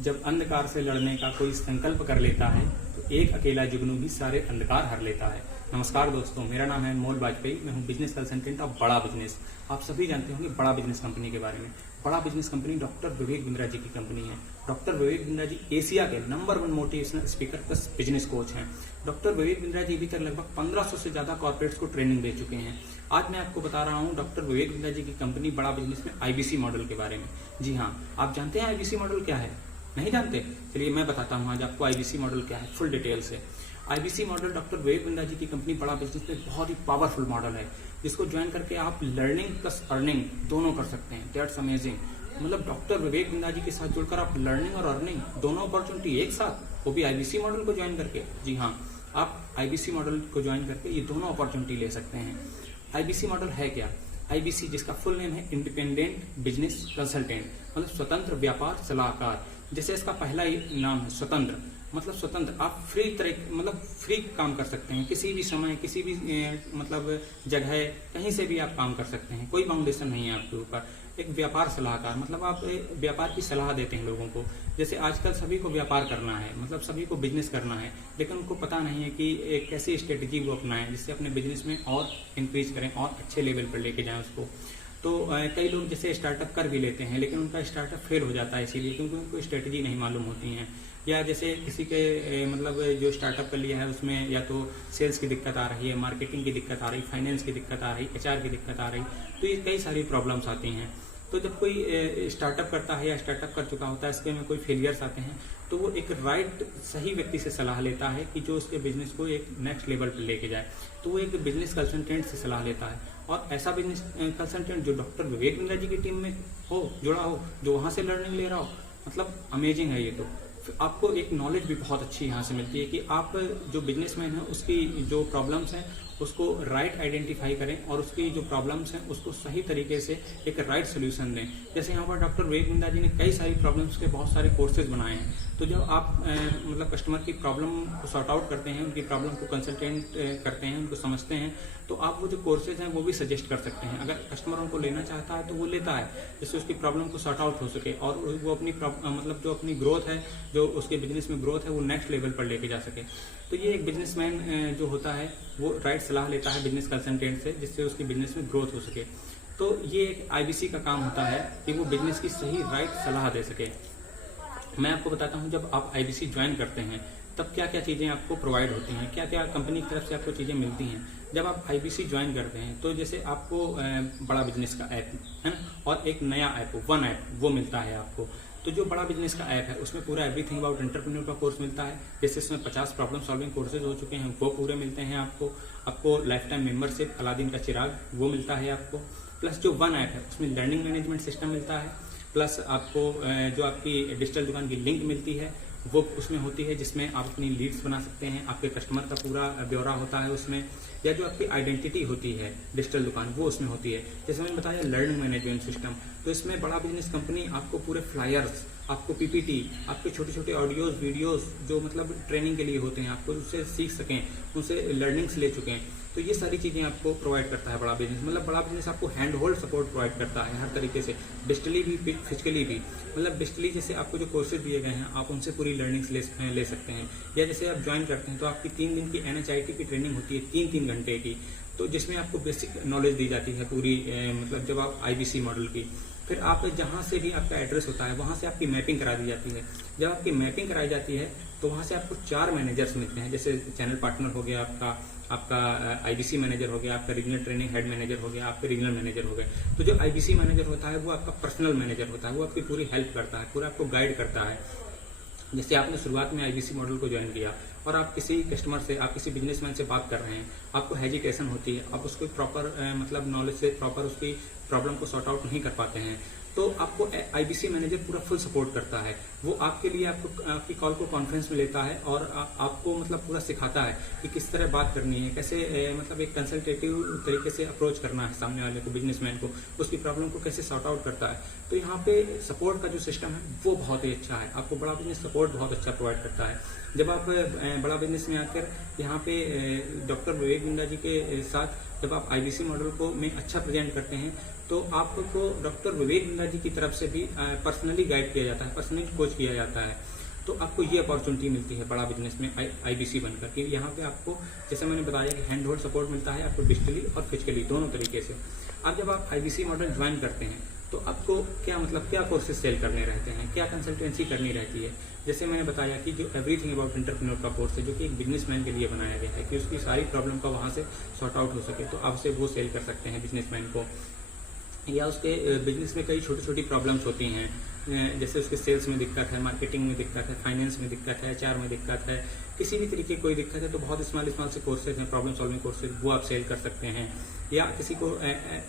जब अंधकार से लड़ने का कोई संकल्प कर लेता है तो एक अकेला जुगनू भी सारे अंधकार हर लेता है। नमस्कार दोस्तों, मेरा नाम है अनमोल वाजपेयी। मैं हूं बिजनेस कंसल्टेंट ऑफ बड़ा बिजनेस। आप सभी जानते होंगे बड़ा बिजनेस कंपनी के बारे में। बड़ा business company doctor Vivek Bindra ji की कंपनी है। डॉक्टर विवेक बिंद्रा जी एशिया के number 1 motivational speaker plus business coach हैं। डॉक्टर विवेक बिंद्रा जी अभी तक लगभग 1500 से ज्यादा कॉर्पोरेट्स को ट्रेनिंग दे चुके हैं। आज मैं आपको बता रहा हूं डॉक्टर विवेक बिंद्रा जी की कंपनी बड़ा बिजनेस में आईबीसी मॉडल के बारे में। जी हाँ, आप जानते हैं आईबीसी मॉडल क्या है? नहीं जानते? चलिए मैं बताता हूँ आज आपको आईबीसी मॉडल क्या है फुल डिटेल से। IBC model doctor Vivek Bindra ji की कंपनी बड़ा बिजनेस में बहुत ही पावरफुल मॉडल है, जिसको ज्वाइन करके आप लर्निंग प्लस अर्निंग दोनों कर सकते हैं। That's amazing. मतलब डॉक्टर विवेक बिंद्रा जी के साथ जुड़कर आप लर्निंग और अर्निंग दोनों अपॉर्चुनिटी एक साथ, वो भी आईबीसी मॉडल को ज्वाइन करके। जी हाँ, आप आईबीसी मॉडल को ज्वाइन करके ये दोनों अपॉर्चुनिटी ले सकते हैं। आईबीसी मॉडल है क्या? आईबीसी, जिसका फुल नेम है इंडिपेंडेंट बिजनेस कंसल्टेंट, मतलब स्वतंत्र व्यापार सलाहकार। जैसे इसका पहला ही नाम है स्वतंत्र, मतलब स्वतंत्र। आप फ्री काम कर सकते हैं, किसी भी समय, किसी भी मतलब जगह, कहीं से भी आप काम कर सकते हैं, कोई बाउंडेशन नहीं है आपके ऊपर। एक व्यापार सलाहकार, मतलब आप व्यापार की सलाह देते हैं लोगों को। जैसे आजकल सभी को व्यापार करना है, मतलब सभी को बिजनेस करना है, लेकिन उनको पता नहीं है कि एक कैसी स्ट्रेटेजी वो अपनाएं जिससे अपने बिजनेस में और इंक्रीज करें और अच्छे लेवल पर लेके जाएं उसको। तो कई लोग जैसे स्टार्टअप कर भी लेते हैं, लेकिन उनका स्टार्टअप फेल हो जाता है इसीलिए क्योंकि उनको स्ट्रेटेजी नहीं मालूम होती है। या जैसे किसी के मतलब जो स्टार्टअप कर लिया है उसमें या तो सेल्स की दिक्कत आ रही है, मार्केटिंग की दिक्कत आ रही, फाइनेंस की दिक्कत आ रही, एचआर की दिक्कत आ रही, तो ये कई सारी प्रॉब्लम्स आती हैं। तो जब कोई स्टार्टअप करता है या स्टार्टअप कर चुका होता है, इसके में कोई फेलियर्स आते हैं, तो वो एक सही व्यक्ति से सलाह लेता है कि जो उसके बिजनेस को एक नेक्स्ट लेवल पर लेके जाए। तो वो एक बिजनेस कंसल्टेंट से सलाह लेता है, और ऐसा बिजनेस कंसल्टेंट जो डॉक्टर विवेक बिंद्रा जी की टीम में हो, जुड़ा हो, जो वहां से लर्निंग ले रहा हो, मतलब अमेजिंग है ये। तो आपको एक नॉलेज भी बहुत अच्छी यहाँ से मिलती है कि आप जो बिजनेसमैन है उसकी जो प्रॉब्लम्स हैं उसको राइट आइडेंटिफाई करें और उसकी जो प्रॉब्लम्स हैं उसको सही तरीके से एक राइट सोल्यूशन दें। जैसे यहाँ पर डॉक्टर विवेक बिंद्रा जी ने कई सारी प्रॉब्लम्स के बहुत सारे कोर्सेज बनाए हैं। तो जब आप मतलब कस्टमर की प्रॉब्लम को सॉर्ट आउट करते हैं, उनकी प्रॉब्लम को कंसल्टेंट करते हैं, उनको समझते हैं, तो आप वो जो कोर्सेज हैं वो भी सजेस्ट कर सकते हैं। अगर कस्टमर उनको लेना चाहता है तो वो लेता है, जिससे उसकी प्रॉब्लम को सॉर्ट आउट हो सके और वो अपनी मतलब जो अपनी ग्रोथ है, जो उसके बिजनेस में ग्रोथ है, वो नेक्स्ट लेवल पर लेके जा सके। तो ये एक बिजनेसमैन जो होता है वो राइट सलाह लेता है बिजनेस कंसल्टेंट से, जिससे उसकी बिजनेस में ग्रोथ हो सके। तो ये एक आईबीसी का काम होता है कि वो बिजनेस की सही राइट सलाह दे सके। मैं आपको बताता हूँ, जब आप आईबीसी ज्वाइन करते हैं तब क्या क्या चीज़ें आपको प्रोवाइड होती हैं, क्या क्या कंपनी की तरफ से आपको चीज़ें मिलती हैं। जब आप आईबीसी ज्वाइन करते हैं तो जैसे आपको बड़ा बिजनेस का ऐप है ना, और एक नया ऐप वन ऐप वो मिलता है आपको। तो जो बड़ा बिजनेस का ऐप है उसमें पूरा एवरीथिंग अबाउट एंटरप्रेन्योर का कोर्स मिलता है। जैसे इसमें 50 प्रॉब्लम सॉल्विंग कोर्सेज हो चुके हैं, वो पूरे मिलते हैं आपको लाइफ टाइम मेंबरशिप, अलादीन का चिराग वो मिलता है आपको। प्लस जो वन ऐप है उसमें लर्निंग मैनेजमेंट सिस्टम मिलता है। प्लस आपको जो आपकी डिजिटल दुकान की लिंक मिलती है वो उसमें होती है, जिसमें आप अपनी लीड्स बना सकते हैं, आपके कस्टमर का पूरा ब्यौरा होता है उसमें। या जो आपकी आइडेंटिटी होती है डिजिटल दुकान, वो उसमें होती है। जैसे मैंने बताया लर्निंग मैनेजमेंट सिस्टम, तो इसमें बड़ा बिजनेस कंपनी आपको पूरे फ्लायर्स, आपको पीपीटी, आपके छोटे छोटे ऑडियोज वीडियोस जो मतलब ट्रेनिंग के लिए होते हैं, आपको उससे सीख सकें, उनसे लर्निंग्स ले चुके हैं, तो ये सारी चीजें आपको प्रोवाइड करता है बड़ा बिजनेस। मतलब बड़ा बिजनेस आपको हैंड होल्ड सपोर्ट प्रोवाइड करता है हर तरीके से, डिजिटली भी फिजिकली भी। मतलब डिजिटली जैसे आपको जो कोर्सेज दिए गए हैं आप उनसे पूरी लर्निंग्स ले सकते हैं। या जैसे आप ज्वाइन करते हैं तो आपकी 3 दिन की NHIT की ट्रेनिंग होती है, 3 घंटे की, तो जिसमें आपको बेसिक नॉलेज दी जाती है पूरी, मतलब जब आप आईबीसी मॉडल की। फिर आप जहाँ से भी आपका एड्रेस होता है वहाँ से आपकी मैपिंग करा दी जाती है। जब आपकी मैपिंग कराई जाती है तो वहाँ से आपको 4 मैनेजर्स मिलते हैं। जैसे चैनल पार्टनर हो गया आपका आईबीसी मैनेजर हो गया, आपका रीजनल ट्रेनिंग हेड मैनेजर हो गया, आपके रीजनल मैनेजर हो गए। तो जो आईबीसी मैनेजर होता है वो आपका पर्सनल मैनेजर होता है, वो आपकी पूरी हेल्प करता है, पूरा आपको गाइड करता है। जैसे आपने शुरुआत में आईबीसी मॉडल को ज्वाइन किया और आप किसी कस्टमर से, आप किसी बिजनेसमैन से बात कर रहे हैं, आपको हेजिटेशन होती है, आप उसको प्रॉपर मतलब नॉलेज से प्रॉपर उसकी प्रॉब्लम को सॉर्ट आउट नहीं कर पाते हैं, तो आपको आईबीसी मैनेजर पूरा फुल सपोर्ट करता है। वो आपके लिए आपकी कॉल को कॉन्फ्रेंस में लेता है और आपको मतलब पूरा सिखाता है कि किस तरह बात करनी है, कैसे मतलब एक कंसल्टेटिव तरीके से अप्रोच करना है सामने वाले को, बिजनेसमैन को, उसकी प्रॉब्लम को कैसे सॉर्ट आउट करता है। तो यहाँ पे सपोर्ट का जो सिस्टम है वो बहुत ही अच्छा है, आपको बड़ा बिजनेस सपोर्ट बहुत अच्छा प्रोवाइड करता है। जब आप बड़ा बिजनेस में आकर यहाँ पे डॉक्टर विवेक बिंद्रा जी के साथ जब आप आईबीसी मॉडल को में अच्छा प्रेजेंट करते हैं तो आपको डॉक्टर विवेक बिंद्रा जी की तरफ से भी पर्सनली गाइड किया जाता है, पर्सनली कोच किया जाता है। तो आपको ये अपॉर्चुनिटी मिलती है बड़ा बिजनेस में आईबीसी बनकर के। यहाँ पे आपको जैसे मैंने बताया कि हैंड होल्ड सपोर्ट मिलता है आपको डिजिटली और फिजिकली दोनों तरीके से। अब जब आप आईबीसी मॉडल ज्वाइन करते हैं तो आपको क्या कोर्सेज सेल करने रहते हैं, क्या कंसल्टेंसी करनी रहती है। जैसे मैंने बताया कि जो एवरीथिंग अबाउट एंटरप्रेन्योर का कोर्स है जो कि एक बिजनेसमैन के लिए बनाया गया है कि उसकी सारी प्रॉब्लम का वहाँ से सॉर्ट आउट हो सके, तो आप से वो सेल कर सकते हैं बिजनेसमैन को। या उसके बिजनेस में कई छोटी छोटी प्रॉब्लम्स होती हैं, जैसे उसके सेल्स में दिक्कत है, मार्केटिंग में दिक्कत है, फाइनेंस में दिक्कत है, एचआर में दिक्कत है, किसी भी तरीके की कोई दिक्कत है तो बहुत स्मॉल से कोर्सेज हैं, प्रॉब्लम सॉल्विंग कोर्सेज, वो आप सेल कर सकते हैं। या किसी को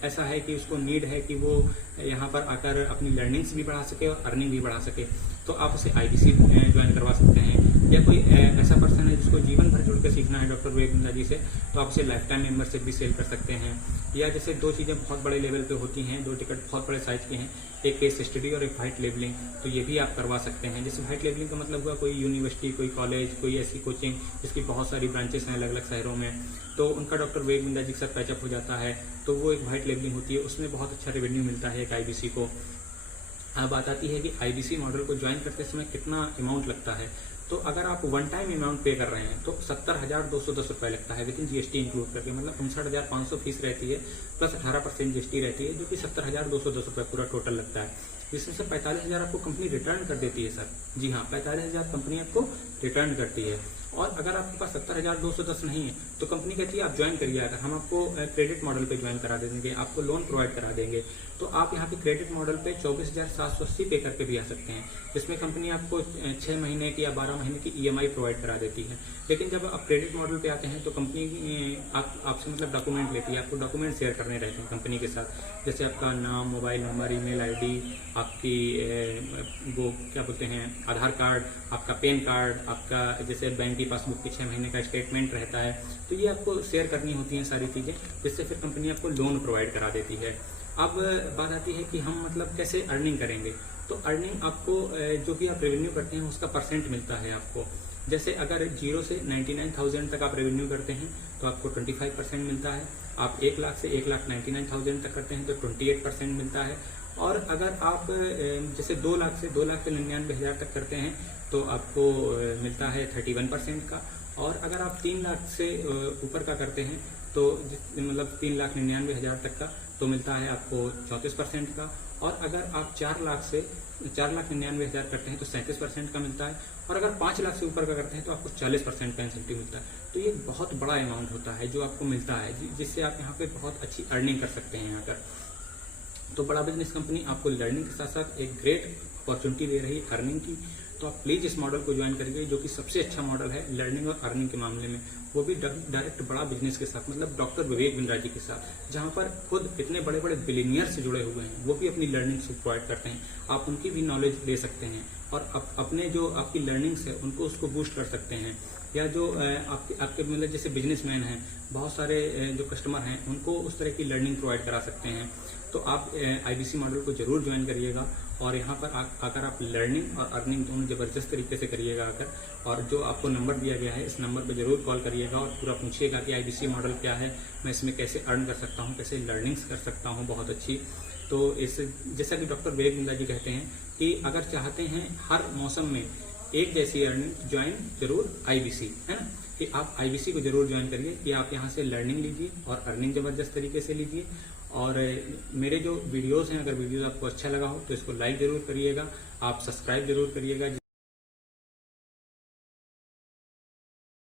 ऐसा है कि उसको नीड है कि वो यहाँ पर आकर अपनी लर्निंग्स भी बढ़ा सके और अर्निंग भी बढ़ा सके, तो आप उसे आईबीसी ज्वाइन करवा सकते हैं। या कोई ऐसा पर्सन है जिसको जीवन भर जुड़ के सीखना है डॉक्टर विवेक बिंद्रा जी से, तो आप उसे लाइफ टाइम मेंबरशिप भी सेल कर सकते हैं। या जैसे दो चीज़ें बहुत बड़े लेवल पे होती हैं, दो टिकट बहुत बड़े साइज के हैं, एक केस स्टडी और एक वाइट लेबलिंग, तो ये भी आप करवा सकते हैं। जैसे वाइट लेबलिंग का मतलब हुआ कोई यूनिवर्सिटी, कोई कॉलेज, कोई ऐसी कोचिंग जिसकी बहुत सारी ब्रांचेस हैं अलग अलग शहरों में, तो उनका डॉक्टर विवेक बिंद्रा जी के साथ पैचअप हो जाता है, तो वो एक वाइट लेबलिंग होती है, उसमें बहुत अच्छा रेवेन्यू मिलता है एक आईबीसी को। अब बात आती है कि आईबीसी मॉडल को ज्वाइन करते समय कितना अमाउंट लगता है। तो अगर आप वन टाइम अमाउंट पे कर रहे हैं तो 70,210 रुपये लगता है विद इन जीएसटी इंक्लूड करके, मतलब 59,500 फीस रहती है प्लस 18% जीएसटी रहती है, जो कि 70,210 रुपये पूरा टोटल लगता है। जिसमें से 45,000 आपको कंपनी रिटर्न कर देती है सर। जी हाँ, 45,000 कंपनी आपको रिटर्न करती है। और अगर आपके पास 70,210 नहीं है तो कंपनी कहती है आप ज्वाइन करिए, अगर हम आपको क्रेडिट मॉडल पे ज्वाइन करा देंगे, आपको लोन प्रोवाइड करा देंगे, तो आप यहाँ पे क्रेडिट मॉडल पे 24,780 पे करके भी आ सकते हैं, जिसमें कंपनी आपको 6 महीने की या 12 महीने की ईएमआई प्रोवाइड करा देती है। लेकिन जब आप क्रेडिट मॉडल पे आते हैं तो कंपनी आपसे मतलब डॉक्यूमेंट लेती है, आपको डॉक्यूमेंट शेयर करने रहते हैं कंपनी के साथ, जैसे आपका नाम, मोबाइल नंबर, ईमेल आईडी, आपकी वो क्या बोलते हैं आधार कार्ड, आपका पैन कार्ड, आपका जैसे बैंक की पासबुक की 6 महीने का स्टेटमेंट रहता है, तो ये आपको शेयर करनी होती हैं सारी चीज़ें, जिससे फिर कंपनी आपको लोन प्रोवाइड करा देती है। अब बात आती है कि हम मतलब कैसे अर्निंग करेंगे, तो अर्निंग आपको जो भी आप रेवेन्यू करते हैं उसका परसेंट मिलता है आपको। जैसे अगर 0 से 99,000 तक आप रेवेन्यू करते हैं तो आपको 25% मिलता है, आप 1 लाख से 1,99,000 तक करते हैं तो 28% मिलता है, और अगर आप जैसे 2 लाख से 2,99,000 तक करते हैं तो आपको मिलता है 31% का, और अगर आप 3 लाख से ऊपर का करते हैं तो मतलब 3,99,000 तक का तो मिलता है आपको 34% का, और अगर आप 4 लाख से 4,99,000 करते हैं तो 37% का मिलता है, और अगर 5 लाख से ऊपर का करते हैं तो आपको 40% का इंसेंटिव मिलता है। तो ये बहुत बड़ा अमाउंट होता है जो आपको मिलता है, जिससे आप यहाँ पे बहुत अच्छी अर्निंग कर सकते हैं यहाँ पर। तो बड़ा बिजनेस कंपनी आपको लर्निंग के साथ साथ एक ग्रेट अपॉर्चुनिटी दे रही है अर्निंग की, तो आप प्लीज इस मॉडल को ज्वाइन करिए जो कि सबसे अच्छा मॉडल है लर्निंग और अर्निंग के मामले में, वो भी डायरेक्ट बड़ा बिजनेस के साथ, मतलब डॉक्टर विवेक बिंद्रा जी के साथ, जहां पर खुद इतने बड़े बड़े बिलियनियर्स जुड़े हुए हैं, वो भी अपनी लर्निंग से प्रोवाइड करते हैं। आप उनकी भी नॉलेज ले सकते हैं और अपने जो आपकी लर्निंग्स है उनको उसको बूस्ट कर सकते हैं। या जो आपके मतलब जैसे बिजनेसमैन हैं, बहुत सारे जो कस्टमर हैं उनको उस तरह की लर्निंग प्रोवाइड करा सकते हैं। तो आप आईबीसी मॉडल को जरूर ज्वाइन करिएगा, और यहाँ पर आकर आप लर्निंग और अर्निंग दोनों जबरदस्त तरीके से करिएगा आकर, और जो आपको नंबर दिया गया है इस नंबर पर जरूर कॉल करिएगा और पूरा पूछिएगा कि आईबीसी मॉडल क्या है, मैं इसमें कैसे अर्न कर सकता हूँ, कैसे लर्निंग्स कर सकता हूँ बहुत अच्छी। तो इस जैसा कि डॉक्टर विवेक बिंद्रा जी कहते हैं कि अगर चाहते हैं हर मौसम में एक जैसी अर्निंग, ज्वाइन जरूर आईबीसी, है ना, कि आप आईबीसी को जरूर ज्वाइन करिए कि आप यहाँ से लर्निंग लीजिए और अर्निंग जबरदस्त तरीके से लीजिए। और मेरे जो वीडियोस हैं, अगर वीडियोस आपको अच्छा लगा हो तो इसको लाइक जरूर करिएगा, आप सब्सक्राइब जरूर करिएगा।